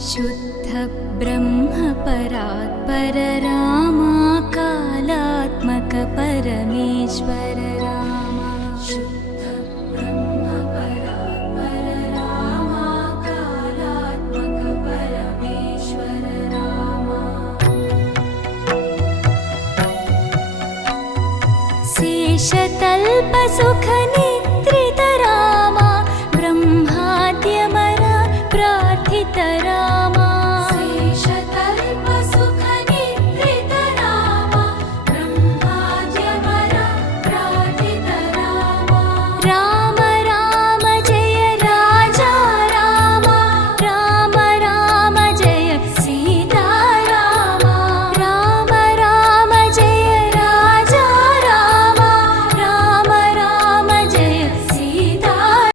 शुद्ध ब्रह्म परात्पर रामा कालात्मक परमेश्वर रामा शुद्ध ब्रह्म परात्पर रामा कालात्मक परमेश्वर रामा शेषतल्प सुख